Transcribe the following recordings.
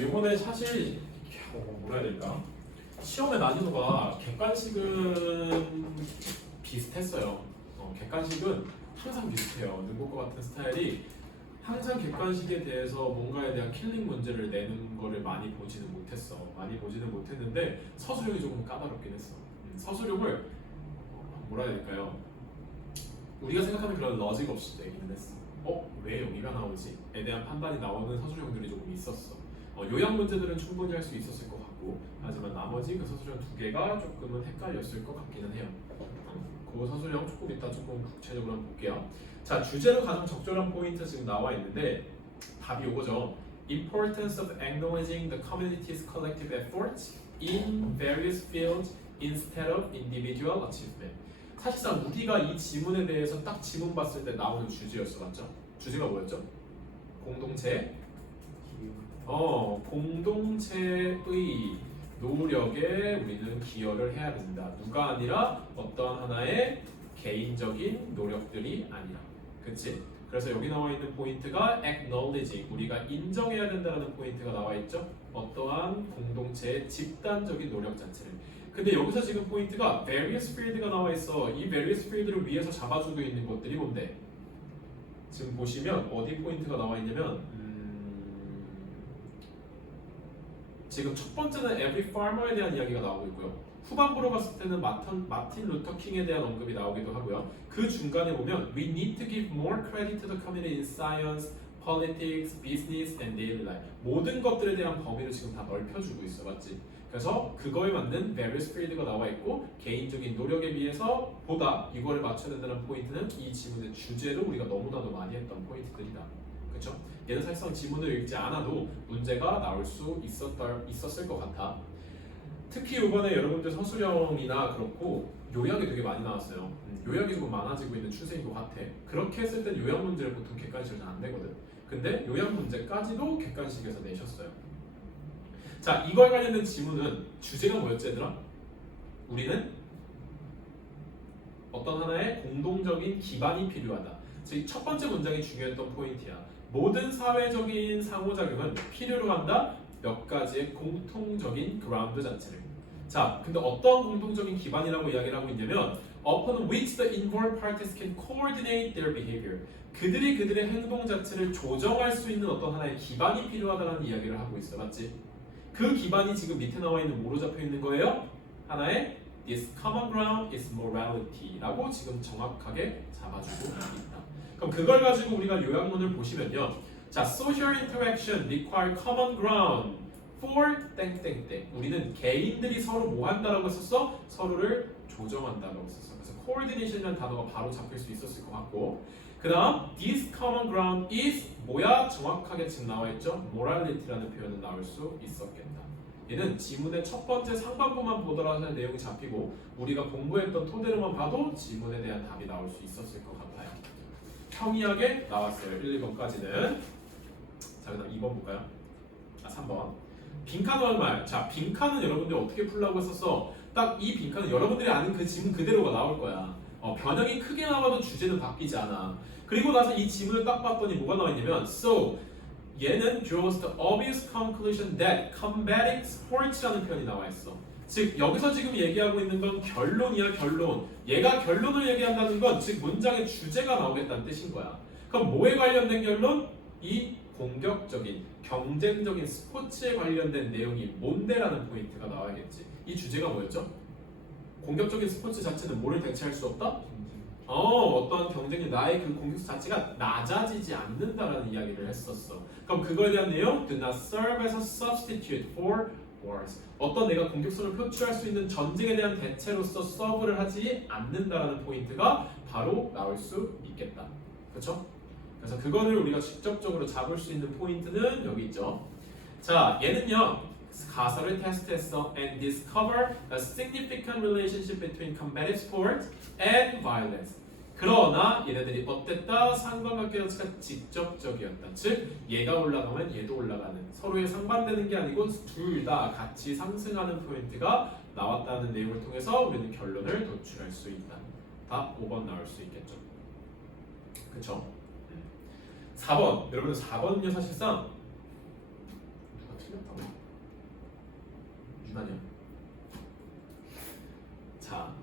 이번에 사실 뭐라 해야 될까? 시험의 난이도가 객관식은 비슷했어요. 객관식은 항상 비슷해요. 능곡과 같은 스타일이 항상 객관식에 대해서 뭔가에 대한 킬링 문제를 내는 거를 많이 보지는 못했어. 많이 보지는 못했는데 서술형이 조금 까다롭긴 했어. 서술형을 뭐라 해야 될까요? 우리가 생각하는 그런 러직 없이 내기는 했어. 왜 여기가 나오지? 에 대한 판단이 나오는 서술형들이 조금 있었어. 요약 문제들은 충분히 할 수 있었을 것 같고, 하지만 나머지 그 서술형 두 개가 조금은 헷갈렸을 것 같기는 해요. 그 서술형 조금 이따 조금 구체적으로 한번 볼게요. 자, 주제로 가장 적절한 포인트 지금 나와 있는데 답이 이거죠. Importance of acknowledging the community's collective efforts in various fields instead of individual achievement. 사실상 우리가 이 지문에 대해서 딱 지문 봤을 때 나오는 주제였어, 맞죠? 주제가 뭐였죠? 공동체. 공동체의 노력에 우리는 기여를 해야 된다. 누가 아니라 어떤 하나의 개인적인 노력들이 아니라. 그치? 그래서 여기 나와 있는 포인트가 acknowledging, 우리가 인정해야 된다는 포인트가 나와 있죠? 어떠한 공동체의 집단적인 노력 자체를. 근데 여기서 지금 포인트가 various field가 나와 있어. 이 various field를 위해서 잡아주고 있는 것들이 뭔데? 지금 보시면 어디 포인트가 나와 있냐면 지금 첫 번째는 every farmer에 대한 이야기가 나오고 있고요. 후반부로 갔을 때는 마틴 루터 킹에 대한 언급이 나오기도 하고요. 그 중간에 보면 we need to give more credit to the community in science, politics, business, and daily life. 모든 것들에 대한 범위를 지금 다 넓혀주고 있어, 맞지? 그래서 그거에 맞는 various field가 나와 있고 개인적인 노력에 비해서 보다 이거를 맞춰야 된다는 포인트는 이 지문의 주제로 우리가 너무나도 많이 했던 포인트들이다. 그렇죠? 얘는 사실상 지문을 읽지 않아도 문제가 나올 수 있었을 것 같아. 특히 이번에 여러분들 서술형이나 그렇고 요약이 되게 많이 나왔어요. 요약이 조금 많아지고 있는 추세인 것 같아. 그렇게 했을 땐 요약 문제를 보통 객관식으로 잘 안 내거든. 근데 요약 문제까지도 객관식에서 내셨어요. 자, 이걸 관련된 지문은 주제가 뭐였지 얘들아? 우리는 어떤 하나의 공동적인 기반이 필요하다. 즉, 첫 번째 문장이 중요했던 포인트야. 모든 사회적인 상호작용은 필요로 한다. 몇 가지의 공통적인 그라운드 자체를. 자, 근데 어떤 공동적인 기반이라고 이야기를 하고 있냐면 upon which the involved parties can coordinate their behavior. 그들의 행동 자체를 조정할 수 있는 어떤 하나의 기반이 필요하다는 이야기를 하고 있어. 맞지? 그 기반이 지금 밑에 나와 있는 뭐로 잡혀 있는 거예요? 하나의 this common ground is morality라고 지금 정확하게 잡아주고 있다. 그럼 그걸 가지고 우리가 요약문을 보시면요. 자, social interaction require common ground for 땡땡땡. 우리는 개인들이 서로 뭐 한다라고 했었어? 서로를 조정한다라고 했었어. 그래서 coordination이라는 단어가 바로 잡힐 수 있었을 것 같고, 그 다음 this common ground is 뭐야? 정확하게 지금 나와 있죠? morality라는 표현은 나올 수 있었겠다. 얘는 지문의 첫 번째 상반부만 보더라도 내용이 잡히고 우리가 공부했던 토대로만 봐도 지문에 대한 답이 나올 수 있었을 것 같아요. 평이하게 나왔어요. 1, 2번까지는. 자, 그 다음 2번 볼까요? 3번. 빈칸으로 하는 말. 자, 빈칸은 여러분들이 어떻게 풀라고 했었어? 딱 이 빈칸은 여러분들이 아는 그 지문 그대로가 나올 거야. 변형이 크게 나와도 주제는 바뀌지 않아. 그리고 나서 이 지문을 딱 봤더니 뭐가 나와 있냐면 So, 얘는 draws the obvious conclusion that combating sports라는 표현이 나와 있어. 즉 여기서 지금 얘기하고 있는 건 결론이야, 결론. 얘가 결론을 얘기한다는 건 즉 문장의 주제가 나오겠다는 뜻인 거야. 그럼 뭐에 관련된 결론? 이 공격적인, 경쟁적인 스포츠에 관련된 내용이 뭔데라는 포인트가 나와야겠지. 이 주제가 뭐였죠? 공격적인 스포츠 자체는 뭐를 대체할 수 없다? 어떤 경쟁이 나의 그 공격수 자체가 낮아지지 않는다라는 이야기를 했었어. 그럼 그거에 대한 내용, do not serve as a substitute for wars. 어떤 내가 공격수를 표출할 수 있는 전쟁에 대한 대체로서 서브를 하지 않는다라는 포인트가 바로 나올 수 있겠다. 그렇죠? 그래서 그거를 우리가 직접적으로 잡을 수 있는 포인트는 여기 있죠. 자, 얘는요. 가설을 테스트했어 and discover a significant relationship between competitive sport and violence. 그러나 얘네들이 어땠다? 상관관계가 직접적이었다. 즉 얘가 올라가면 얘도 올라가는, 서로에 상반되는 게 아니고 둘 다 같이 상승하는 포인트가 나왔다는 내용을 통해서 우리는 결론을 도출할 수 있다. 답 5번 나올 수 있겠죠. 그쵸? 4번. 여러분 4번은요 사실상 누가 틀렸다고. 유난이요. 자,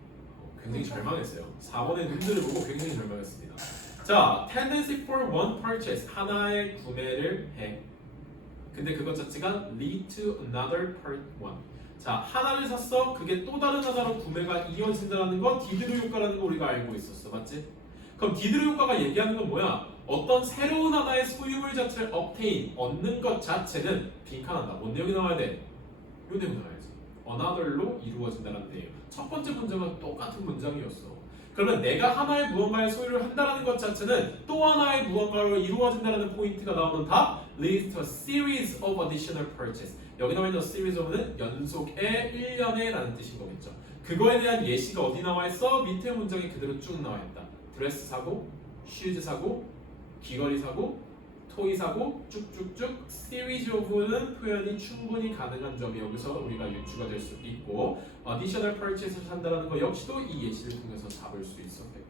굉장히 절망했어요. 4번의 눈들을 보고 굉장히 절망했습니다. 자, tendency for one purchase, 하나의 구매를 해. 근데 그것 자체가 lead to another one. 자, 하나를 샀어. 그게 또 다른 하나로 구매가 이어진다는 거 디드로 효과라는 거 우리가 알고 있었어. 맞지? 그럼 디드로 효과가 얘기하는 건 뭐야? 어떤 새로운 하나의 소유물 자체를 obtain, 얻는 것 자체는 빈칸한다. 뭔 내용이 나와야 돼? 요 내용 나와야지. another로 이루어진다는 내용. 첫 번째 문장은 똑같은 문장이었어. 그러면 내가 하나의 무언가의 소유를 한다는 것 자체는 또 하나의 무언가로 이루어진다는 포인트가 나오면 다 leads to a series of additional purchase. 여기 나와 있는 series of는 연속의 1년에 라는 뜻인 거겠죠. 그거에 대한 예시가 어디 나와 있어? 밑에 문장이 그대로 쭉 나와 있다. 드레스 사고, 슈즈 사고, 귀걸이 사고, 토이 사고 쭉쭉쭉 series of는 표현이 충분히 가능한 점이 여기서 우리가 유추가 될 수 있고 additional purchase를 한다는 거 역시도 이 예시를 통해서 잡을 수 있었겠다.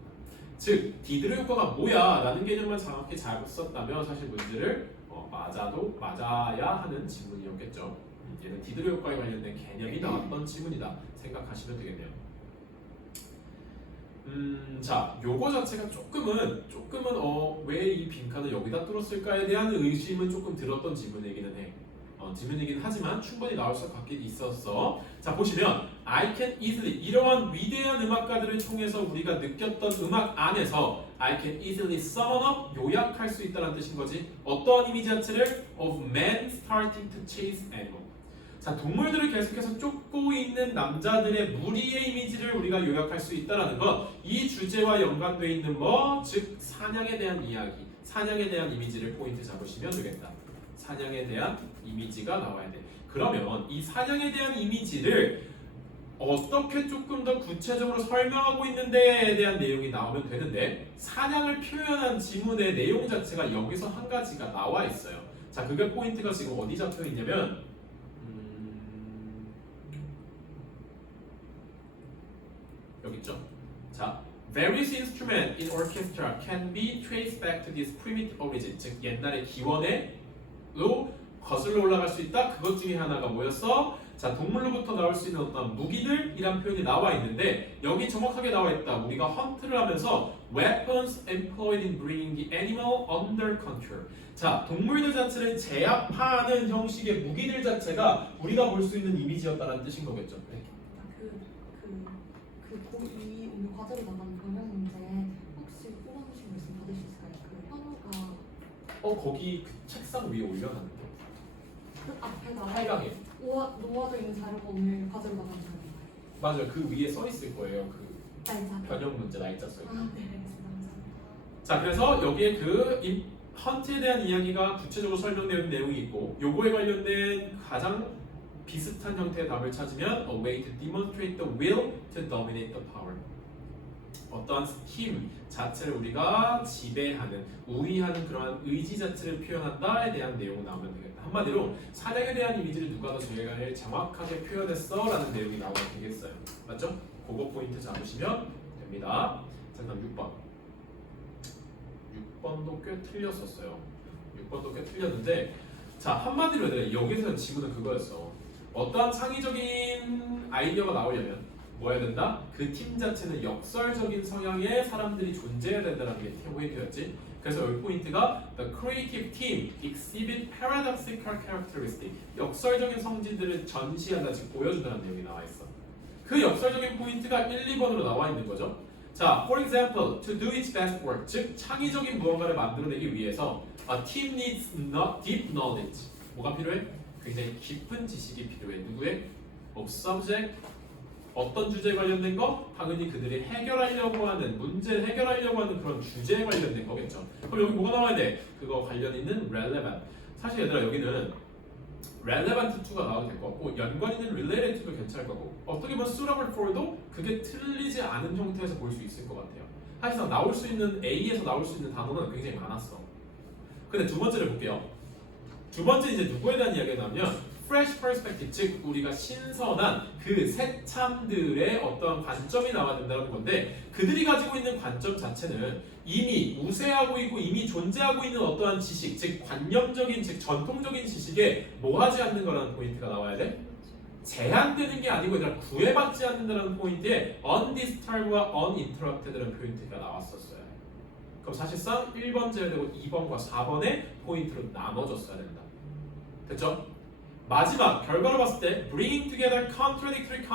즉 디드로 효과가 뭐야? 라는 개념만 정확히 잘 썼다면 사실 문제를 맞아야 하는 지문이었겠죠. 얘는 디드로 효과에 관련된 개념이 나왔던 지문이다 생각하시면 되겠네요. 자, 요거 자체가 조금은 왜 이 빈칸을 여기다 뚫었을까에 대한 의심은 조금 들었던 지문이기는 해. 지문이긴 하지만 충분히 나올 수 같긴 있었어. 자, 보시면 I can easily 이러한 위대한 음악가들을 통해서 우리가 느꼈던 음악 안에서 I can easily sum up 요약할 수 있다는 뜻인 거지. 어떠한 이미지 자체를 of men starting to chase animal. 자, 동물들을 계속해서 쫓고 있는 남자들의 무리의 이미지를 우리가 요약할 수 있다는 것. 이 주제와 연관되어 있는 뭐? 즉 사냥에 대한 이야기, 사냥에 대한 이미지를 포인트 잡으시면 되겠다. 사냥에 대한 이미지가 나와야 돼. 그러면 이 사냥에 대한 이미지를 어떻게 조금 더 구체적으로 설명하고 있는데에 대한 내용이 나오면 되는데 사냥을 표현한 지문의 내용 자체가 여기서 한 가지가 나와 있어요. 자, 그게 포인트가 지금 어디 잡혀 있냐면 여기 있죠. 자, various instruments in orchestra can be traced back to this primitive origin. 즉 옛날의 기원으로 거슬러 올라갈 수 있다. 그것 중에 하나가 뭐였어? 자, 동물로부터 나올 수 있는 어떤 무기들이란 표현이 나와 있는데 여기 정확하게 나와 있다. 우리가 헌트를 하면서 weapons employed in bringing the animal under control. 자, 동물들 자체를 제압하는 형식의 무기들 자체가 우리가 볼 수 있는 이미지였다는 뜻인 거겠죠. 네. 이 오늘 과제로 나간 변형 문제 혹시 뽑아주신 말씀 받을 수 있을까요? 그 현우가 거기 그 책상 위에 올려놨는데 그 앞에다 8강에 놓아져 있는 자료가 오늘 과제로 나간 자료인가요? 맞아요. 그 위에 써 있을 거예요. 그 날짜. 변형 문제 날짜 써 있고. 네, 알겠습니다. 감사합니다. 자, 그래서 여기에 그 헌트에 대한 이야기가 구체적으로 설명되어 있는 내용이 있고 요거에 관련된 가장 비슷한 형태의 답을 찾으면 a way to demonstrate the will to dominate the power. 어떠한 힘 자체를 우리가 지배하는, 우위하는 그러한 의지 자체를 표현한다에 대한 내용이 나오면 되겠다. 한마디로 사냥에 대한 이미지를 누가 더 제일 정확하게 표현했어? 라는 내용이 나오면 되겠어요. 맞죠? 그거 포인트 잡으시면 됩니다. 자, 그다음 6번. 6번도 꽤 틀렸었어요. 6번도 꽤 틀렸는데 자, 한마디로 얘들아 여기서 지문은 그거였어. 어떠한 창의적인 아이디어가 나오려면 뭐 해야 된다? 그 팀 자체는 역설적인 성향의 사람들이 존재해야 된다는 게 포인트였지. 그래서 여기 포인트가 The creative team exhibit paradoxical characteristic. 역설적인 성질들을 전시한다, 즉 보여준다는 내용이 나와 있어. 그 역설적인 포인트가 1, 2번으로 나와 있는 거죠. 자, for example, to do its best work. 즉 창의적인 무언가를 만들어내기 위해서 a team needs not deep knowledge. 뭐가 필요해? 굉장히 깊은 지식이 필요해. 누구의? of subject. 어떤 주제에 관련된 거? 당연히 그들이 해결하려고 하는 문제를 해결하려고 하는 그런 주제에 관련된 거겠죠. 그럼 여기 뭐가 나와야 돼? 그거 관련 있는 relevant. 사실 얘들아 여기는 relevant to가 나와도 될 것 같고 연관 있는 related to도 괜찮을 거고 어떻게 보면 suitable for도 그게 틀리지 않은 형태에서 볼 수 있을 것 같아요. 사실상 나올 수 있는 A에서 나올 수 있는 단어는 굉장히 많았어. 근데 두 번째를 볼게요. 두 번째 이제 누구에 대한 이야기가 나오면 fresh perspective, 즉 우리가 신선한 그 새참들의 어떤 관점이 나와야 된다는 건데 그들이 가지고 있는 관점 자체는 이미 우세하고 있고 이미 존재하고 있는 어떠한 지식, 즉 관념적인, 즉 전통적인 지식에 뭐 하지 않는 거라는 포인트가 나와야 돼? 제한되는 게 아니고 얘들아 구애받지 않는다는 포인트에 undisturbed와 uninterrupted라는 포인트가 나왔었어요. 그럼 사실상 1번 제외되고 2번과 4번의 포인트로 나눠졌어야 된다. 됐죠? 마지막 결과로 봤을 때 bringing together contradictory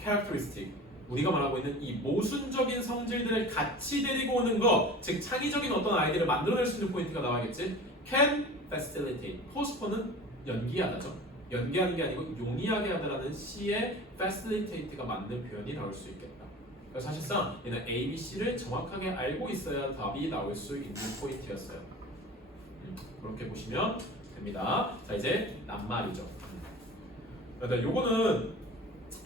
characteristic 우리가 말하고 있는 이 모순적인 성질들을 같이 데리고 오는 거, 즉 창의적인 어떤 아이디어를 만들어낼 수 있는 포인트가 나와야겠지. can facilitate postpone은 연기하다죠. 연기하는 게 아니고 용이하게 하다라는 C의 facilitate가 맞는 표현이 나올 수 있겠다. 그래서 사실상 얘는 A, B, C를 정확하게 알고 있어야 답이 나올 수 있는 포인트였어요. 그렇게 보시면 됩니다. 자 이제 낱말이죠.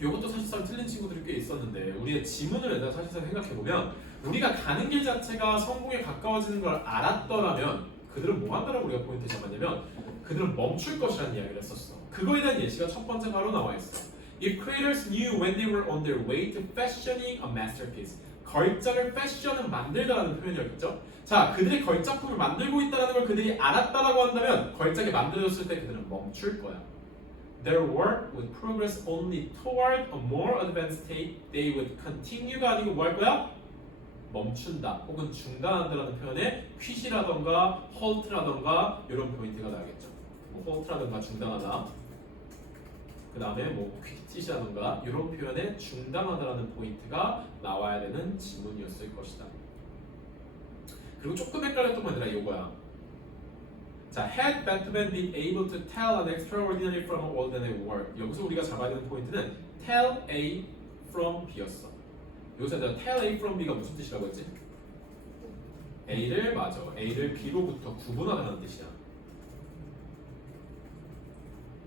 요것도 사실상 틀린 친구들이 꽤 있었는데 우리의 지문을 일단 사실상 생각해보면 우리가 가는 길 자체가 성공에 가까워지는 걸 알았더라면 그들은 뭐 한다라고 우리가 포인트 잡았냐면 그들은 멈출 것이라는 이야기를 했었어. 그거에 대한 예시가 첫 번째 바로 나와 있어. If creators knew when they were on their way to fashioning a masterpiece 걸작을 패션은 만들다라는 표현이었죠. 자, 그들이 걸작품을 만들고 있다는 걸 그들이 알았다라고 한다면 걸작이 만들어졌을 때 그들은 멈출 거야. Their work would progress only toward a more advanced state. They would continue가 아니고 뭐 할 거야? 멈춘다 혹은 중단한다라는 표현에 quit이라던가 halt라던가 이런 포인트가 나겠죠. 뭐 halt라던가 중단하다. 그 다음에 뭐 quit이라던가 이런 표현에 중단하다라는 포인트가 나와야 되는 지문이었을 것이다. 그리고 조금 헷갈렸던 건 얘들아 이거야. 자, had Batman been able to tell an extraordinary from an ordinary world. 여기서 우리가 잡아야 되는 포인트는 tell A from B였어. 여기서 내가 tell A from B가 무슨 뜻이라고 했지? A를 맞아. A를 B로부터 구분하다는 뜻이야.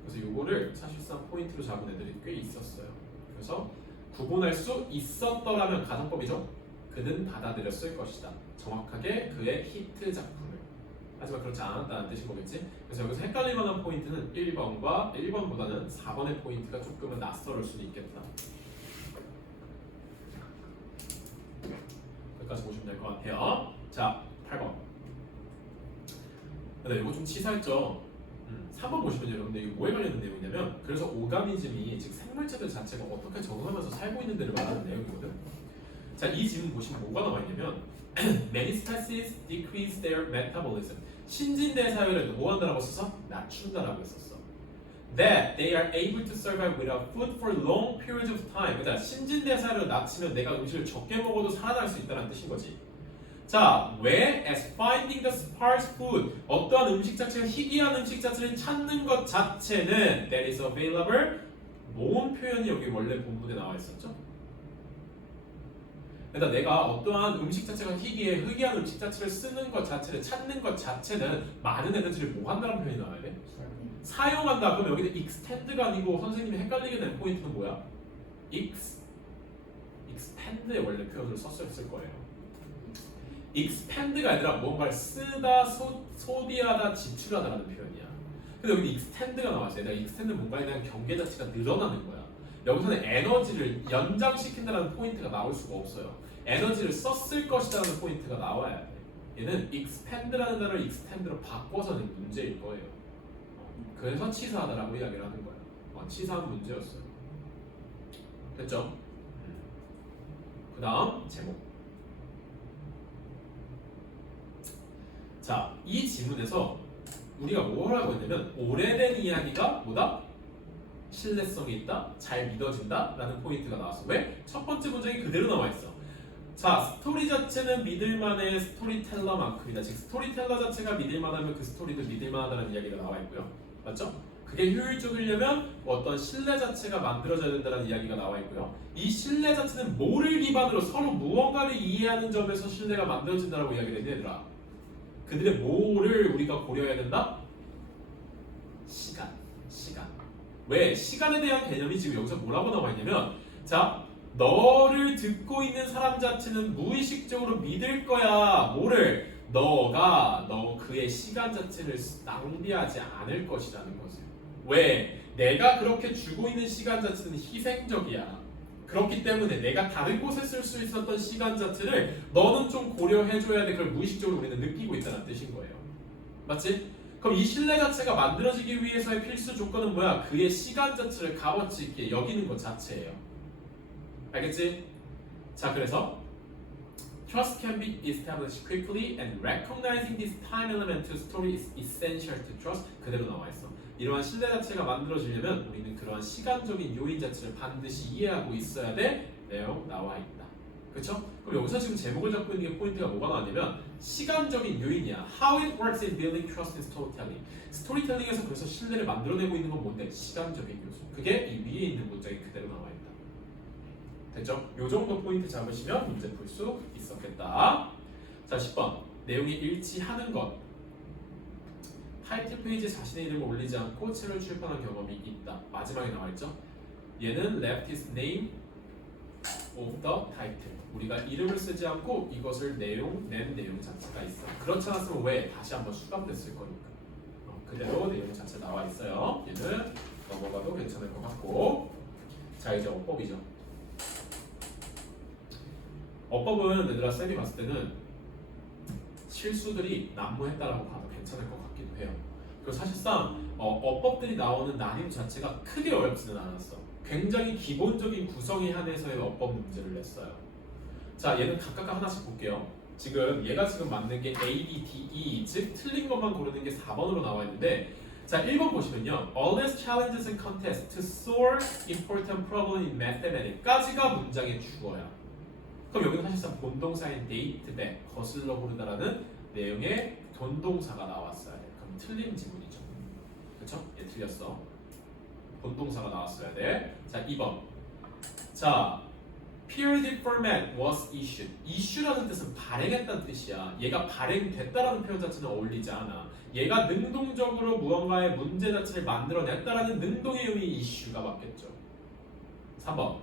그래서 이거를 사실상 포인트로 잡은 애들이 꽤 있었어요. 그래서 구분할 수 있었더라면 가정법이죠. 그는 받아들였을 것이다. 정확하게 그의 히트 작품을. 하지만 그렇지 않았다는 뜻인 거겠지. 그래서 여기서 헷갈릴 만한 포인트는 1번과 1번보다는 4번의 포인트가 조금은 낯설을 수도 있겠다. 여기까지 보시면 될 것 같아요. 자, 8번. 근데 이거 좀 치사했죠. 3번 보시면 여러분들 이거 뭐에 관련된 내용이냐면 그래서 오가니즘이 즉 생물체들 자체가 어떻게 적응하면서 살고 있는 데를 말하는 내용이거든. 자, 이 지문 보시면 뭐가 나와 있냐면 Many species decrease their metabolism. 신진대 사회를 뭐 한다라고 썼어? 낮춘다라고 했었어. That they are able to survive without food for long periods of time. 그러니까 신진대 사회를 낮추면 내가 음식을 적게 먹어도 살아날 수 있다는 뜻인 거지. 자, whereas finding the sparse food, 어떠한 음식 자체가 희귀한 음식 자체를 찾는 것 자체는 that is available. 모음 표현이 여기 원래 본문에 나와 있었죠. 그러니까 내가 어떠한 음식 자체가 희귀한 음식 자체를 쓰는 것 자체를 찾는 것 자체는 많은 에너지를 뭐 한다는 표현이 나와야 돼? 사용한다. 그럼 여기는 extend가 아니고 선생님이 헷갈리게 된 포인트는 뭐야? expand의 원래 표현을 썼을 거예요. expand가 아니라 뭔가를 쓰다, 소비하다, 지출하다라는 표현이야. 근데 여기 extend가 나왔어요. 내가 extend는 뭔가에 대한 경계 자체가 늘어나는 거야. 여기서는 에너지를 연장시킨다는 포인트가 나올 수가 없어요. 에너지를 썼을 것이라는 포인트가 나와야 돼. 얘는 expand라는 단어를 extend로 바꿔서는 문제일 거예요. 그래서 치사하다라고 이야기를 하는 거야. 치사한 문제였어요. 됐죠? 그 다음 제목. 자, 이 지문에서 우리가 뭐라고 했냐면 오래된 이야기가 뭐다? 신뢰성이 있다, 잘 믿어진다 라는 포인트가 나왔어. 왜? 첫 번째 문장이 그대로 나와 있어. 자, 스토리 자체는 믿을만해 스토리텔러만큼이다. 즉 스토리텔러 자체가 믿을만하면 그 스토리도 믿을만하다는 이야기가 나와 있고요. 맞죠? 그게 효율적이려면 어떤 신뢰 자체가 만들어져야 된다는 이야기가 나와 있고요. 이 신뢰 자체는 뭐를 기반으로 서로 무언가를 이해하는 점에서 신뢰가 만들어진다라고 이야기를 했니 얘들아. 그들의 뭐를 우리가 고려해야 된다? 시간. 왜? 시간에 대한 개념이 지금 여기서 뭐라고 나와 있냐면 자, 너를 듣고 있는 사람 자체는 무의식적으로 믿을 거야. 뭐를? 너 그의 시간 자체를 낭비하지 않을 것이라는 것을. 왜? 내가 그렇게 주고 있는 시간 자체는 희생적이야. 그렇기 때문에 내가 다른 곳에 쓸 수 있었던 시간 자체를 너는 좀 고려해줘야 돼. 그걸 무의식적으로 우리는 느끼고 있다는 뜻인 거예요. 맞지? 그럼 이 신뢰 자체가 만들어지기 위해서의 필수 조건은 뭐야? 그의 시간 자체를 값어치 있게 여기는 것 자체예요. 알겠지? 자, 그래서 Trust can be established quickly and recognizing this time element to story is essential to trust. 그대로 나와 있어. 이러한 신뢰 자체가 만들어지려면 우리는 그러한 시간적인 요인 자체를 반드시 이해하고 있어야 돼. 내용 나와 있다. 그렇죠? 그럼 여기서 지금 제목을 잡고 있는 게 포인트가 뭐가 나왔냐면 시간적인 요인이야. How it works in building trust in storytelling. 스토리텔링에서 그래서 신뢰를 만들어내고 있는 건 뭔데? 시간적인 요소. 그게 이 위에 있는 문장이 그대로 나와 있다. 됐죠? 요 정도 포인트 잡으시면 문제 풀 수 있었겠다. 자, 10번. 내용이 일치하는 것. 타이틀 페이지에 자신의 이름을 올리지 않고 책을 출판한 경험이 있다. 마지막에 나와 있죠? 얘는 left his name of the title. 우리가 이름을 쓰지 않고 이것을 낸 내용 자체가 있어. 그렇지 않았으면 왜? 다시 한번 수감됐을 거니까. 그대로 내용 자체 나와 있어요. 얘는 넘어가도 괜찮을 것 같고. 자, 이제 어법이죠. 어법은 얘들아 쌤이 봤을 때는 실수들이 난무했다라고 봐도 괜찮을 것 같기도 해요. 그리고 사실상 어법들이 나오는 난이도 자체가 크게 어렵지는 않았어. 굉장히 기본적인 구성에 한해서의 어법 문제를 냈어요. 자, 얘는 각각 하나씩 볼게요. 지금 얘가 지금 맞는 게 A, B, D, E, 즉 틀린 것만 고르는 게 4번으로 나와 있는데, 자, 1번 보시면요. All these challenges and contests to solve important problem in mathematics까지가 문장의 주어야. 그럼 여기는 사실상 본동사인 date back, 거슬러 고르다라는 내용의 본동사가 나왔어야 돼. 그럼 틀린 지문이죠. 그렇죠? 얘 틀렸어. 본동사가 나왔어야 돼. 자, 2번. 자, periodic format was issued. issue라는 뜻은 발행했다는 뜻이야. 얘가 발행됐다라는 표현 자체는 어울리지 않아. 얘가 능동적으로 무언가의 문제 자체를 만들어냈다라는 능동의 의미 issue가 맞겠죠. 3번.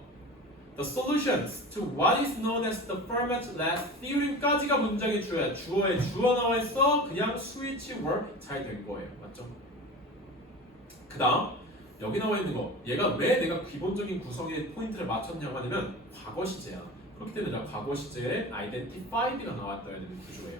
The solutions to what is known as the Fermat last theorem까지가 문장의 주어야. 주어에 주어 나와 있어. 그냥 switch were 잘 된 거예요. 맞죠? 그 다음 여기 나와 있는 거, 얘가 왜 내가 기본적인 구성에 포인트를 맞췄냐고 하냐면 과거 시제야. 그렇기 때문에 과거 시제에 identified가 나왔다는 구조예요.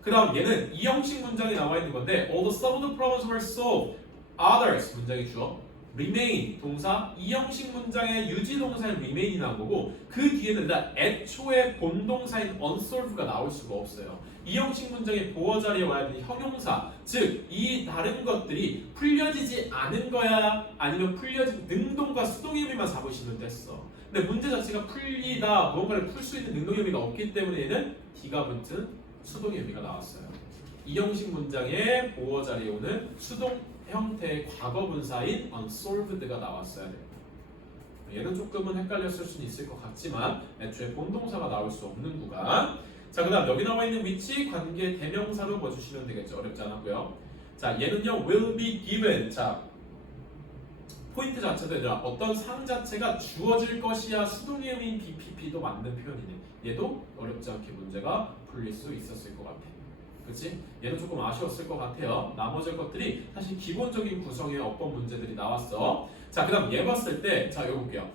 그 다음 얘는 이 형식 문장이 나와 있는 건데 all the some of the problems were solved. others 문장이 주어. remain 동사, 이 형식 문장의 유지 동사인 remain이 나온 거고, 그 뒤에는 다 애초에 본동사인 unsolved가 나올 수가 없어요. 이 형식 문장의 보어 자리에 와야 되는 형용사, 즉 이 다른 것들이 풀려지지 않은 거야, 아니면 풀려진 능동과 수동의 의미만 잡으시면 됐어. 근데 문제 자체가 풀리다, 무언가를 풀 수 있는 능동의 의미가 없기 때문에 얘는 D가 붙은 수동의 의미가 나왔어요. 이 형식 문장의 보어 자리에 오는 수동 형태의 과거 분사인 unsolved가 나왔어야 돼요. 얘는 조금은 헷갈렸을 수는 있을 것 같지만 애초에 본동사가 나올 수 없는 구간. 자, 그 다음 여기 나와 있는 위치 관계 대명사로 봐주시면 되겠죠. 어렵지 않았고요. 자, 얘는요 will be given. 자, 포인트 자체도 얘들아 어떤 상 자체가 주어질 것이야 수동의 의미인 BPP도 맞는 표현이네. 얘도 어렵지 않게 문제가 풀릴 수 있었을 것 같아. 그치? 얘는 조금 아쉬웠을 것 같아요. 나머지 것들이 사실 기본적인 구성의 어법 문제들이 나왔어. 자, 그 다음 얘 봤을 때, 자, 여기 볼게요.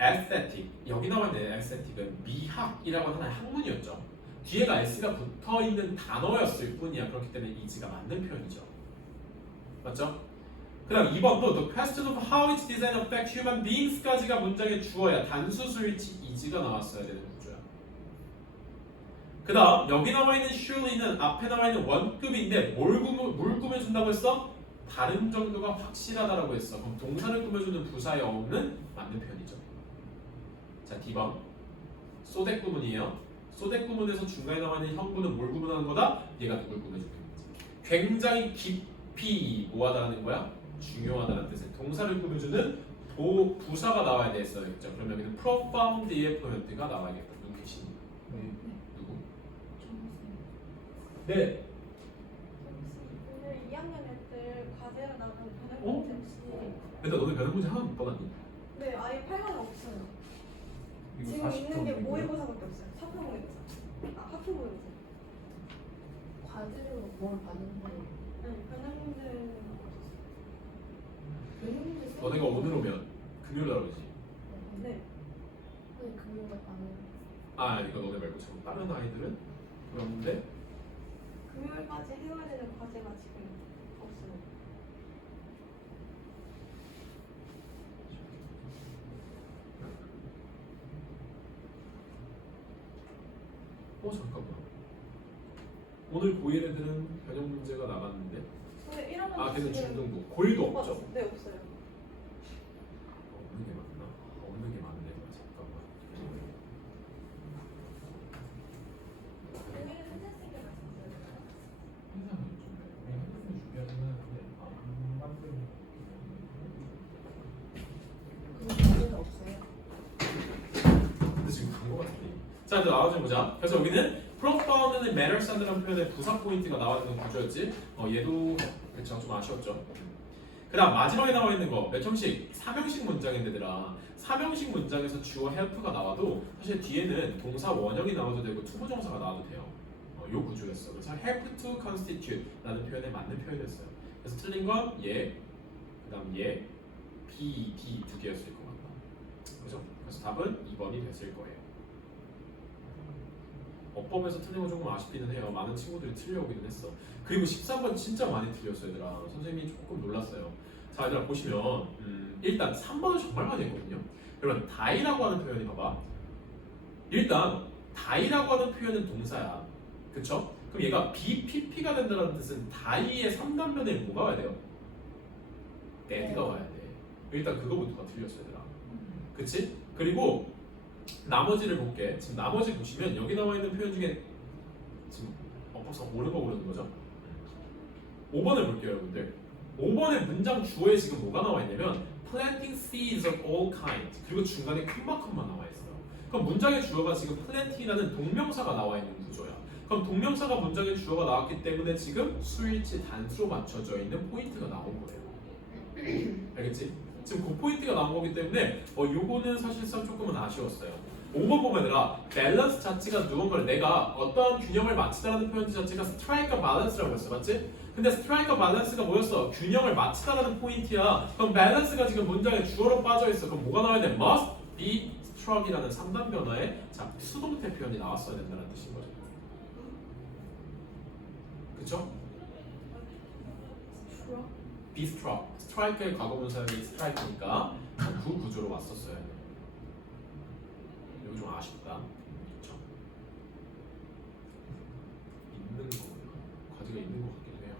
aesthetic. 여기 나와 있는 aesthetic은 미학이라고 하는 학문이었죠. 뒤에가 s가 붙어있는 단어였을 뿐이야. 그렇기 때문에 is가 맞는 표현이죠. 맞죠? 그 다음 2번도 the question of how its design affect human beings까지가 문장의 주어야. 단수 수일치 is가 나왔어야 되는 구조야. 그 다음 여기 나와 있는 surely는 앞에 나와 있는 원급인데 뭘 꾸며준다고 했어? 다른 정도가 확실하다라고 했어. 그럼 동사를 꾸며주는 부사의 어음은 맞는 표현이죠. 자, D번 소댓 구문이에요. 소댓 구문에서 중간에 나와 있는 형구는 뭘 구분하는 거다? 얘가 누굴 꾸며주는 거지. 굉장히 깊이 뭐하다는 거야? 중요하다는 뜻의 동사를 꾸며주는 부사가 나와야 되겠어요. 그럼 여기는 profound의 포인트가 나와야겠다. 누구 계시니? 누구? 네. 오늘 2학년 애들 과제를 나눈 변형 어? 문제 혹시 일단 너네 변형 문제 하나도 못 받았니? 네 아예 8강 없어요. 이거 지금 40점 있는 게 정도예요? 모의고사밖에 없어요. 사표 모의고사. 아 학교 모의고사. 과제로 뭘 받는데 네 변형 문제. 변형 문제 너네가 오늘 오면 금요일 날 오지. 네. 아 이거 너네 말고 지금 다른 아이들은 그런데 금요일까지 해야 되는 과제가 지금 없어요. 잠깐만 오늘 고1 애들은 변형 문제가 나갔는데 근데 이런 건 아 걔는 지금 중등부 고1도 못 없죠? 봤어요. 네, 없어요. 없는 게 맞나? 없는 게 맞네 잠깐만 그건 없어요. 근데 지금 간거 같은데 자 이제 나와줘 보자 그래서 여기는 profound and matters 라는 표현의 부사 포인트가 나와 있는 구조였지 얘도 그쵸 좀 아쉬웠죠 그 다음 마지막에 나와 있는 거 몇 형식? 3형식 문장인데 얘들아 3형식 문장에서 주어 help가 나와도 사실 뒤에는 동사 원형이 나와도 되고 투부정사가 나와도 돼요 요 구조였어 그래서 help to constitute 라는 표현에 맞는 표현이었어요 그래서 틀린 건 얘, 그 다음 얘, B, D 두 개였을 것 같다 그죠? 그래서 답은 2번이 됐을 거예요 어법에서 틀린 건 조금 아쉽기는 해요 많은 친구들이 틀려오기는 했어 그리고 13번 진짜 많이 틀렸어요 얘들아 선생님이 조금 놀랐어요 자 얘들아 보시면 일단 3번은 정말 많이 했거든요 그러면 die라고 하는 표현이 봐봐 일단 die라고 하는 표현은 동사야 그쵸? 그럼 얘가 BPP가 된다는 뜻은 die의 3단변에 뭐가 와야 돼요? that가 와야 돼 일단 그거부터가 틀렸어요 얘들아 그치? 그리고 나머지를 볼게 지금 나머지 보시면 여기 나와 있는 표현 중에 지금 어법상 옳은 거 고르는 거죠 5번을 볼게요 여러분들 5번의 문장 주어에 지금 뭐가 나와 있냐면 planting seeds of all kinds 그리고 중간에 큰만큼만 나와 있어요 그럼 문장의 주어가 지금 planting이라는 동명사가 나와 있는 구조야 그럼 동명사가 문장의 주어가 나왔기 때문에 지금 수일치 단수로 맞춰져 있는 포인트가 나온 거예요 알겠지? 지금 그 포인트가 나온 거기 때문에 요거는 사실상 조금은 아쉬웠어요 5번 보면 얘들아 밸런스 자체가 누군가를 내가 어떠한 균형을 맞추다라는 표현 자체가 스트라이크와 밸런스라고 했어 맞지? 근데 스트라이크와 밸런스가 뭐였어? 균형을 맞추다라는 포인트야 그럼 밸런스가 지금 문장에 주어로 빠져있어 그럼 뭐가 나와야 돼? must be struck이라는 3단 변화에 자 수동태 표현이 나왔어야 된다는 뜻인 거죠 그쵸? be struck 스트라이크의 과거분사형이 스트라이크니까 그 구조로 왔었어야 돼 이거 좀 아쉽다 그쵸? 있는 거 과제가 있는 것 같긴 해요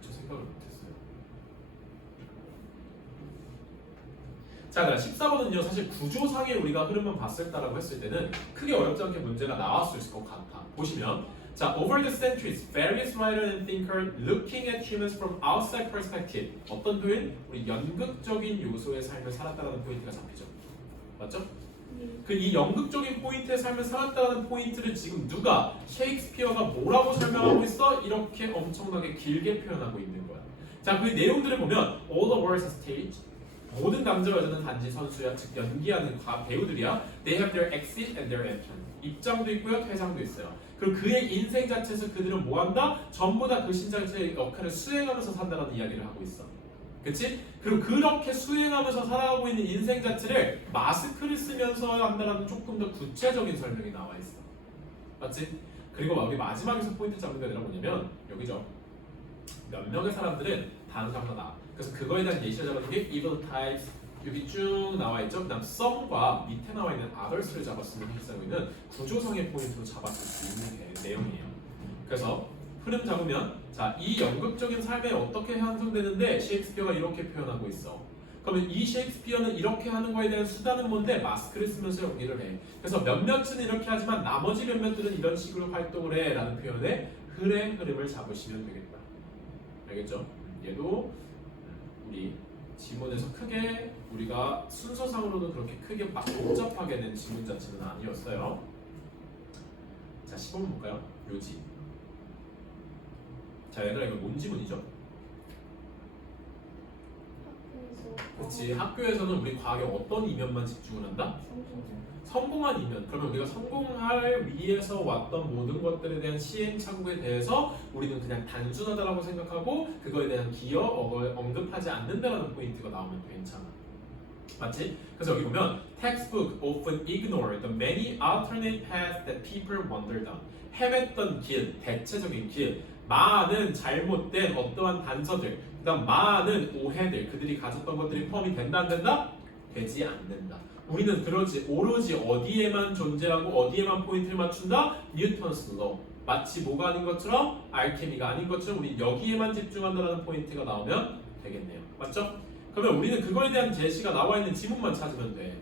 저 생각을 못했어요 자 그럼 14번은요 사실 구조상의 우리가 흐름만 봤을 때라고 했을 때는 크게 어렵지 않게 문제가 나왔을 것 같아 보시면 자, over the centuries, various writers and thinkers looking at humans from outside perspective. 어떤 표현? 우리 연극적인 요소의 삶을 살았다는 포인트가 잡히죠. 맞죠? 그 이 연극적인 포인트의 삶을 살았다는 포인트를 지금 누가 셰익스피어가 뭐라고 설명하고 있어? 이렇게 엄청나게 길게 표현하고 있는 거야. 자, 그 내용들을 보면 all the words are staged. 모든 남자와 여자는 단지 선수야, 즉 연기하는 배우들이야. They have their exit and their entrance. 입장도 있고요, 퇴장도 있어요. 그리고 그의 인생 자체에서 그들은 뭐한다? 전부 다 그 신자체의 역할을 수행하면서 산다는 이야기를 하고 있어. 그치? 그리고 그렇게 수행하면서 살아가고 있는 인생 자체를 마스크를 쓰면서 한다는 조금 더 구체적인 설명이 나와 있어. 맞지? 그리고 여기 마지막에서 포인트 잡는 게 아니라 뭐냐면 여기죠. 몇 명의 사람들은 다른 사람보다 나아. 그래서 그거에 대한 예시를 잡았는 게 evil types 여기 쭉 나와 있죠. 그다음 some과 밑에 나와 있는 others를 잡았으면 해석하는 구조상의 포인트로 잡았을 수 있는 내용이에요. 그래서 흐름 잡으면 자, 이 연극적인 삶에 어떻게 형성되는데 셰익스피어가 이렇게 표현하고 있어. 그러면 이 셰익스피어는 이렇게 하는 거에 대한 수단은 뭔데? 마스크를 쓰면서 연기를 해. 그래서 몇몇은 이렇게 하지만 나머지 몇몇들은 이런 식으로 활동을 해 라는 표현의 흐름을 잡으시면 되겠다. 알겠죠? 얘도 우리 지문에서 크게 우리가 순서상으로는 그렇게 크게 막 복잡하게 낸 지문 자체는 아니었어요. 자, 15번 볼까요? 요지. 자, 얘들아 이거 뭔 지문이죠? 그렇지. 학교에서는 우리 과학에 어떤 이면만 집중을 한다? 성공한 이면. 그러면 우리가 성공할 위해서 왔던 모든 것들에 대한 시행착오에 대해서 우리는 그냥 단순하다라고 생각하고 그거에 대한 기여, 언급하지 않는다는 포인트가 나오면 괜찮아. 맞지? 그래서 여기 보면 textbook often ignore the many alternate paths that people wander down. 헤맸던 길, 대체적인 길, 많은 잘못된 어떠한 단서들, 그다음 많은 오해들, 그들이 가졌던 것들이 포함이 된다 안 된다? 되지 않는다. 우리는 그러지 오로지 어디에만 존재하고 어디에만 포인트를 맞춘다? 뉴턴스 로. 마치 뭐가 아닌 것처럼 알케미가 아닌 것처럼 우리 여기에만 집중한다라는 포인트가 나오면 되겠네요. 맞죠? 그러면 우리는 그거에 대한 제시가 나와 있는 지문만 찾으면 돼.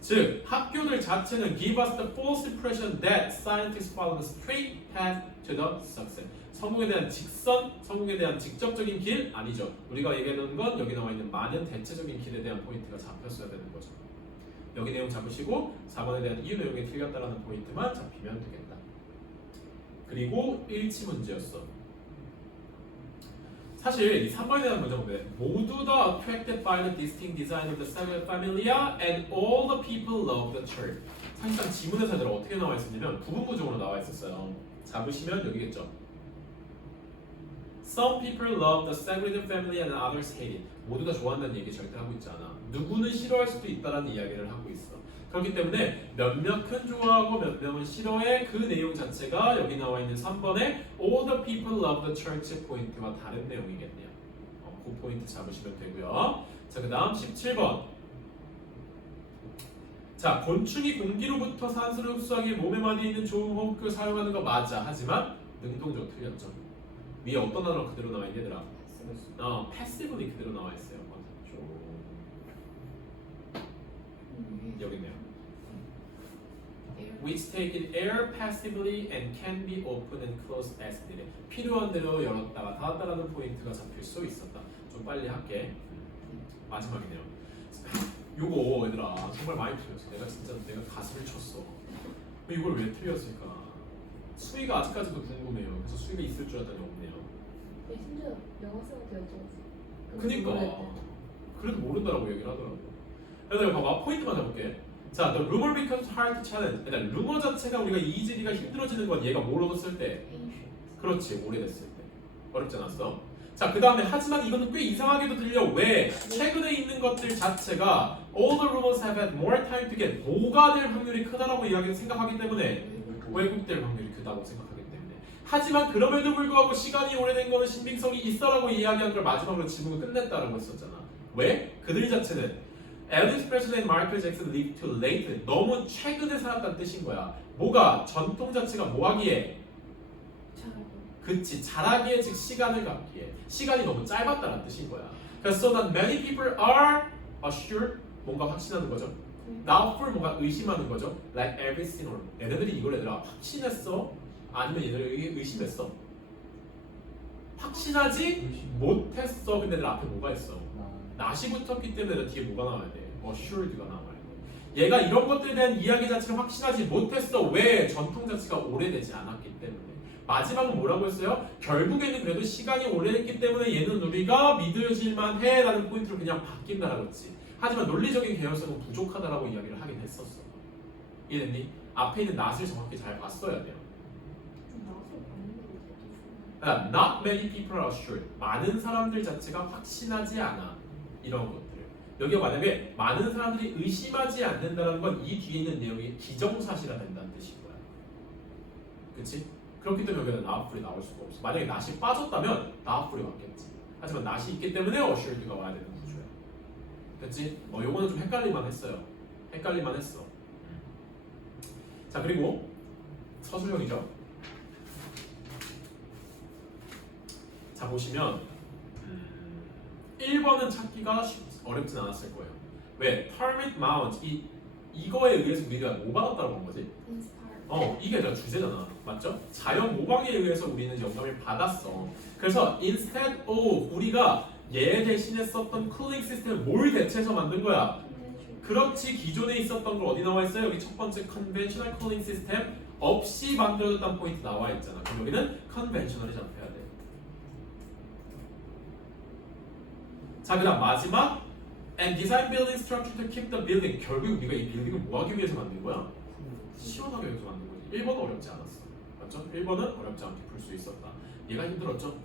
즉 학교들 자체는 give us the false impression that scientists follow the straight path to the success. 성공에 대한 직선, 성공에 대한 직접적인 길 아니죠. 우리가 얘기하는 건 여기 나와 있는 많은 대체적인 길에 대한 포인트가 잡혔어야 되는 거죠. 여기 내용 잡으시고 4번에 대한 이유 내용이 틀렸다라는 포인트만 잡히면 되겠다. 그리고 일치 문제였어. 사실 이 3번에 대한 문제는 왜? 모두 다 attracted by the distinct design of the Sagrada Familia and all the people love the church. 사실상 지문에서 얘들아 어떻게 나와 있었냐면 부분부정으로 나와 있었어요. 잡으시면 여기겠죠. Some people love the Sagrada Family and others hate it. 모두 다 좋아한다는 얘기 절대 하고 있지 않아. 누구는 싫어할 수도 있다는 이야기를 하고 있어. 그렇기 때문에 몇몇은 좋아하고 몇 명은 싫어해. 그 내용 자체가 여기 나와 있는 3번의 All the people love the church 포인트와 다른 내용이겠네요. 그 포인트 잡으시면 되고요. 자, 그 다음 17번. 자, 곤충이 공기로부터 산소를 흡수하기 몸에 많이 있는 좋은 호흡기를 사용하는 거 맞아. 하지만 능동적 틀렸죠. 위에 어떤 단어가 그대로 나와 있는 얘들아? passively 그대로 나와 있어요. 여기 있네요. Which take in air passively and can be open and closed as needed. 필요한 대로 열었다가 닫았다라는 포인트가 잡힐 수 있었다. 좀 빨리 할게. 마지막이네요. 요거 얘들아 정말 많이 틀렸어. 내가 가슴을 쳤어. 이걸 왜 틀렸을까? 수위가 아직까지도 궁금해요. 그래서 수위가 있을 줄 알았더니 없네요. 심지어 영어 쌤한테 여쭤봤어. 그니까 그래도 모른다라고 얘기를 하더라고. 그래서 봐봐 포인트만 잡을게. 자, the rumor becomes hard to challenge. 일단 루머 자체가 우리가 이해지기가 힘들어지는 건 얘가 뭘 얻었을 때? 그렇지, 오래됐을 때. 어렵지 않았어? 자, 그 다음에 하지만 이거는 꽤 이상하게도 들려. 왜? 최근에 있는 것들 자체가 all the rumors have had more time to get 뭐가 될 확률이 크다라고 생각하기 때문에 왜곡될 확률이 크다고 생각하기 때문에. 하지만 그럼에도 불구하고 시간이 오래된 거는 신빙성이 있어라고 이야기한 걸 마지막으로 지문을 끝냈다라고 했었잖아. 왜? 그들 자체는 엘비스 프레슬리 and 마이클 잭슨 lived too late. 너무 최근에 살았다는 뜻인 거야. 뭐가? 전통 자체가 뭐하기에? 그치, 자라기에 즉 시간을 갖기에. 시간이 너무 짧았다는 뜻인 거야. 그래서 so that many people are assured 뭔가 확신하는 거죠. doubtful 뭔가 의심하는 거죠. like every sinner. 얘네들이 이걸 얘들아 확신했어? 아니면 얘네들이 의심했어? 확신하지 못했어. 근데 얘들 앞에 뭐가 있어? 낫이 붙었기 때문에 뒤에 뭐가 나와야 돼? assured가 나와야 돼. 얘가 이런 것들에 대한 이야기 자체를 확신하지 못했어. 왜? 전통 자체가 오래되지 않았기 때문에. 마지막은 뭐라고 했어요? 결국에는 그래도 시간이 오래됐기 때문에 얘는 우리가 믿어질만 해 라는 포인트로 그냥 바뀐다라고 했지. 하지만 논리적인 개연성은 부족하다라고 이야기를 하긴 했었어. 이해됐니? 앞에 있는 낫을 정확히 잘 봤어야 돼요. Not many people are assured. 많은 사람들 자체가 확신하지 않아. 이런 것들. 여기가 만약에 많은 사람들이 의심하지 않는다는 건 이 뒤에 있는 내용이 기정사실화 된다는 뜻인 거야. 그치? 그렇기 때문에 여기는 나우풀이 나올 수가 없어. 만약에 낫이 빠졌다면 나우풀이 왔겠지. 하지만 낫이 있기 때문에 어슈얼드가 와야 되는 구조야. 됐지? 요거는 좀 헷갈릴만 했어요. 헷갈릴만 했어. 자, 그리고 서술형이죠. 자, 보시면 1번은 찾기가 어렵진 않았을 거예요. 왜? Termite Mount 이거에 의해서 우리가 뭐 받았다고 한 거지? 이게 다 주제잖아. 맞죠? 자연 모방에 의해서 우리는 영감을 받았어. 그래서 instead of 우리가 얘 대신에 썼던 쿨링 시스템을 뭘 대체해서 만든 거야? 그렇지. 기존에 있었던 걸 어디 나와 있어요? 여기 첫 번째 conventional cooling system 없이 만들어졌다는 포인트 나와 있잖아. 그럼 여기는 conventional이 잡혀야 돼. 자, 그 다음 마지막 and design building structure to keep the building. 결국 우리가 이 빌딩을 뭐 하기 위해서 만든 거야? 시원하게 위해서 만든 거지. 1번은 어렵지 않았어. 맞죠? 1번은 어렵지 않게 풀 수 있었다. 얘가 힘들었죠?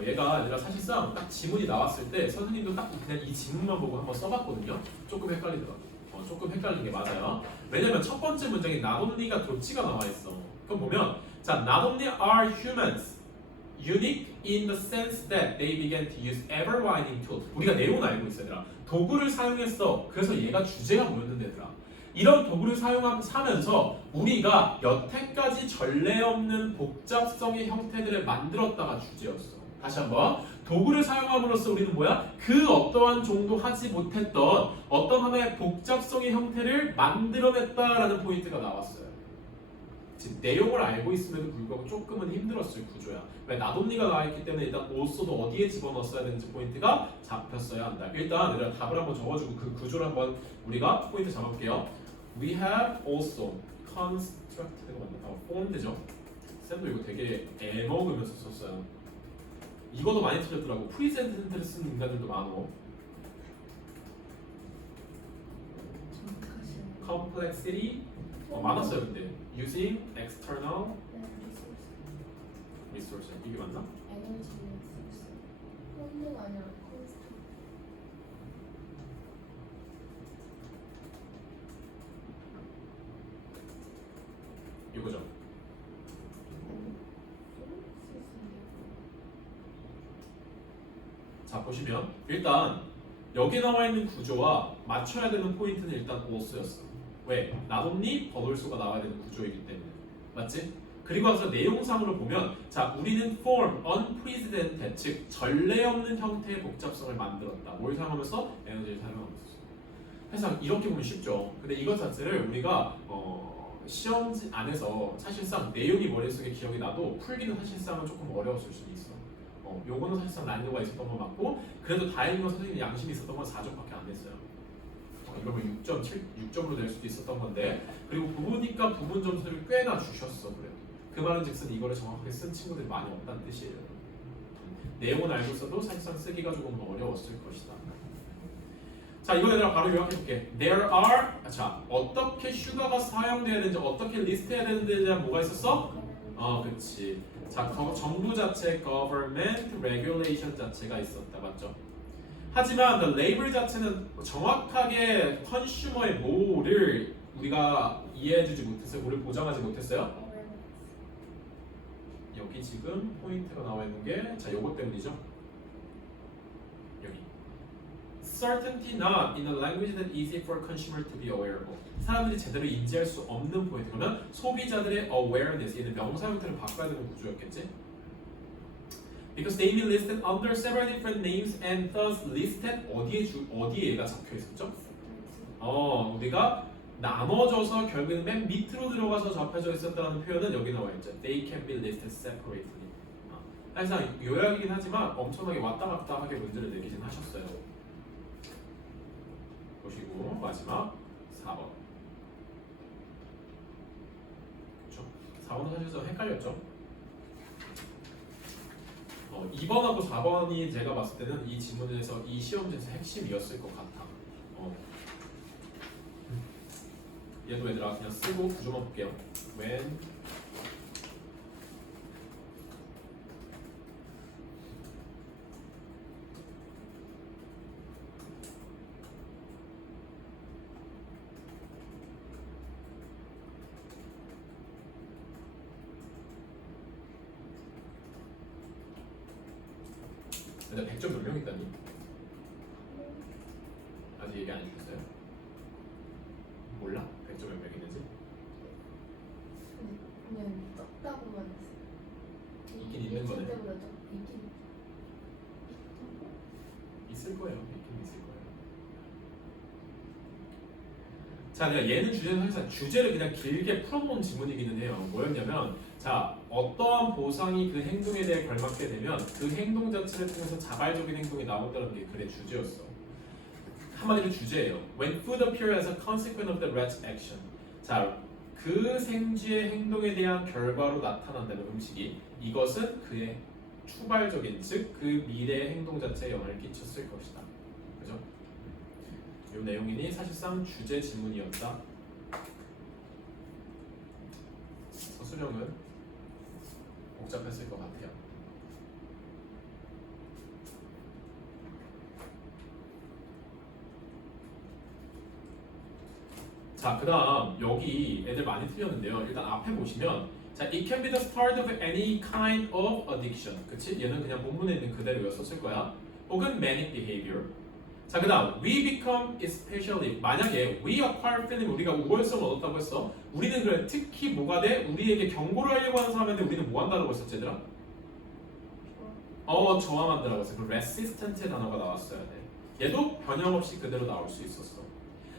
얘가 얘들아 사실상 딱 지문이 나왔을 때 선생님도 딱 그냥 이 지문만 보고 한번 써봤거든요. 조금 헷갈리더라고. 조금 헷갈리는 게 맞아요. 왜냐면 첫 번째 문장에 not only가 도치가 나와 있어. 그럼 보면 자 not only are humans unique in the sense that they began to use ever widening tools. 우리가 내용은 알고 있어 얘들아. 도구를 사용했어. 그래서 얘가 주제가 뭐였는데 얘들아. 이런 도구를 사용하면서 우리가 여태까지 전례 없는 복잡성의 형태들을 만들었다가 주제였어. 다시 한번 도구를 사용함으로써 우리는 뭐야? 그 어떠한 종도 하지 못했던 어떤 하나의 복잡성의 형태를 만들어냈다라는 포인트가 나왔어요. 지금 내용을 알고 있음에도 불구하고 조금은 힘들었을 구조야. 왜 나돔니가 나와있기 때문에 일단 also도 어디에 집어넣었어야 되는지 포인트가 잡혔어야 한다. 일단 내가 답을 한번 적어주고 그 구조를 한번 우리가 포인트 잡아볼게요. We have also constructed가 맞나? formed죠. 쌤도 이거 되게 애먹으면서 썼어요. 이거도 많이 틀렸더라고. present tense를 쓰는 인간들도 많어. complexity 많았어요 근데 using external resource 이게 맞나? 에너지 리소스. 홈드가 아니라 콘스트. 이거죠. 자 보시면 일단 여기 나와 있는 구조와 맞춰야 되는 포인트는 일단 also였어. 왜? not only but also가 나와야 되는 구조이기 때문에 맞지? 그리고 나서 내용상으로 보면 자 우리는 form unprecedented 즉 전례 없는 형태의 복잡성을 만들었다. 뭘 사용하면서? 에너지를 사용하면서. 그래서 이렇게 보면 쉽죠. 근데 이것 자체를 우리가 시험지 안에서 사실상 내용이 머릿속에 기억이 나도 풀기는 사실상은 조금 어려웠을 수도 있어. 요거는 사실상 난이도가 있었던 건 맞고 그래도 다행인 건 선생님 양심이 있었던 건 4점밖에 안 됐어요. 이러면 6점으로 될 수도 있었던 건데 그리고 부분이니까 부분 점수를 꽤나 주셨어. 그래도 그 말은 즉슨 이거를 정확하게 쓴 친구들이 많이 없다는 뜻이에요. 내용은 알고 있어도 사실상 쓰기가 조금 어려웠을 것이다. 자 이거 얘들아 바로 요약해볼게. There are 자 어떻게 슈가가 사용돼야 되는지 어떻게 리스트해야 되는지에 대한 뭐가 있었어? 그치. 자 정부 자체 government regulation 자체가 있었다. 맞죠? 하지만 the label 자체는 정확하게 컨슈머의 뭐를 우리가 이해해주지 못했어요. 뭐를 보장하지 못했어요. 여기 지금 포인트가 나와 있는 게 자 요거 때문이죠. 여기 certainty not in a language that easy for consumer to be aware of. 사람들이 제대로 인지할 수 없는 포인트. 그러면 소비자들의 awareness 얘는 명사 형태를 바꿔야 되는 구조였겠지. Because they be listed under several different names and thus listed 어디에 얘가 적혀 있었죠? 우리가 나눠져서 결국은 맨 밑으로 들어가서 접혀져 있었다는 표현은 여기 나와 있죠. They can be listed separately. 사실상 요약이긴 하지만 엄청나게 왔다 갔다 하게 문제를 내기진 하셨어요. 보시고 마지막 4번. 그렇죠? 4번은 사실 좀 헷갈렸죠? 2번하고 4번이 제가 봤을 때는 이 지문에서 이 시험지에서 핵심이었을 것 같아. 얘도 얘들아 그냥 쓰고 구조만 볼게요. when 근데 100점 몇 명 있다니? 아직 얘기 안 해주셨어요? 몰라? 100점 몇 명 있는지? 그냥 적다고만 했어요. 있긴 있는 거네. 때보다 있긴 있을 거예요. 있긴 있을 거예요. 자, 그냥 얘는 주제는 항상 주제를 그냥 길게 풀어놓은 지문이기는 해요. 뭐였냐면 자, 어떠한 보상이 그 행동에 대해 걸맞게 되면 그 행동 자체를 통해서 자발적인 행동이 나온다는 게 글의 주제였어. 한마디로 주제예요. When food appears as a consequence of the rat's action. 자, 그 생쥐의 행동에 대한 결과로 나타난다는 음식이 이것은 그의 추발적인 즉 그 미래의 행동 자체에 영향을 끼쳤을 것이다. 그죠? 이 내용이니 사실상 주제 지문이었다. 서술형은 복잡했을 것 같아요. 자, 그다음 여기 애들 많이 틀렸는데요. 일단 앞에 보시면 자, it can be the start of any kind of addiction. 그치? 얘는 그냥 본문에 있는 그대로였었을 거야. 혹은 manic behavior. 자, 그다음 we become especially 만약에 we acquire feeling 우리가 우월성을 얻었다고 했어. 우리는 그래 특히 뭐가 돼? 우리에게 경고를 하려고 하는 사람한테 우리는 뭐 한다고 했었지, 얘들아? 저항한다라고 했어. 그 resistant의 단어가 나왔어야 돼. 얘도 변형 없이 그대로 나올 수 있었어.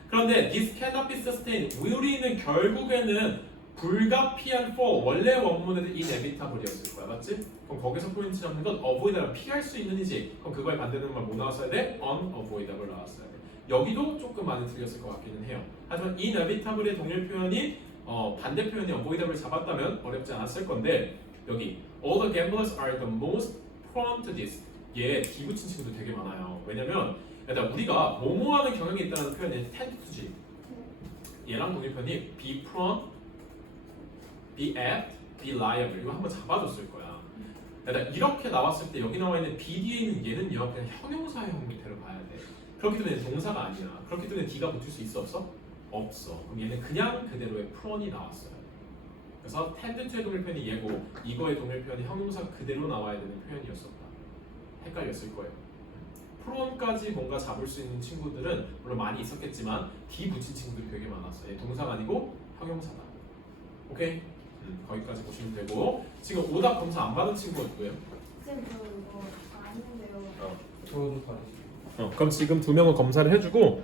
그런데 this cannot be sustained. 우리는 결국에는 불가피한 for 원래 원문에는 inevitable이었을 거야, 맞지? 그럼 거기서 포인트 잡는 건 avoidable 피할 수 있는이지. 그럼 그거에 반대되는 말 뭐 나왔어야 돼? unavoidable 나왔어야 돼. 여기도 조금 많이 틀렸을 것 같기는 해요. 하지만 inevitable의 동일 표현이 반대 표현이 avoidable 잡았다면 어렵지 않았을 건데 여기 all the gamblers are the most prone to this. 얘 D 붙인 친구도 되게 많아요. 왜냐면 일단 우리가 뭐뭐하는 경향이 있다는 표현이 tend to지. 얘랑 동일 표현이 be prone, be apt, be liable 이거 한번 잡아줬을 거야. 일단 이렇게 나왔을 때 여기 나와 있는 be 뒤에 있는 얘는요 그냥 형용사의 형태로 봐야 돼. 그렇기 때문에 동사가 아니야. 그렇기 때문에 D가 붙을 수 있어 없어? 없어. 그럼 얘는 그냥 그대로의 prone이 나왔어요. 그래서 tend to의 동일 표현이 얘고 이거의 동일 표현이 형용사 그대로 나와야 되는 표현이었었다. 헷갈렸을 거예요. 프론까지 뭔가 잡을 수 있는 친구들은 물론 많이 있었겠지만 D 붙인 친구들이 되게 많았어. 얘 동사가 아니고 형용사다. 오케이? 거기까지 보시면 되고 지금 오답 검사 안 받은 친구가 누구예요? 쌤, 저 이거 다 아는데요. 저도 다르시. 그럼 지금 두 명은 검사를 해주고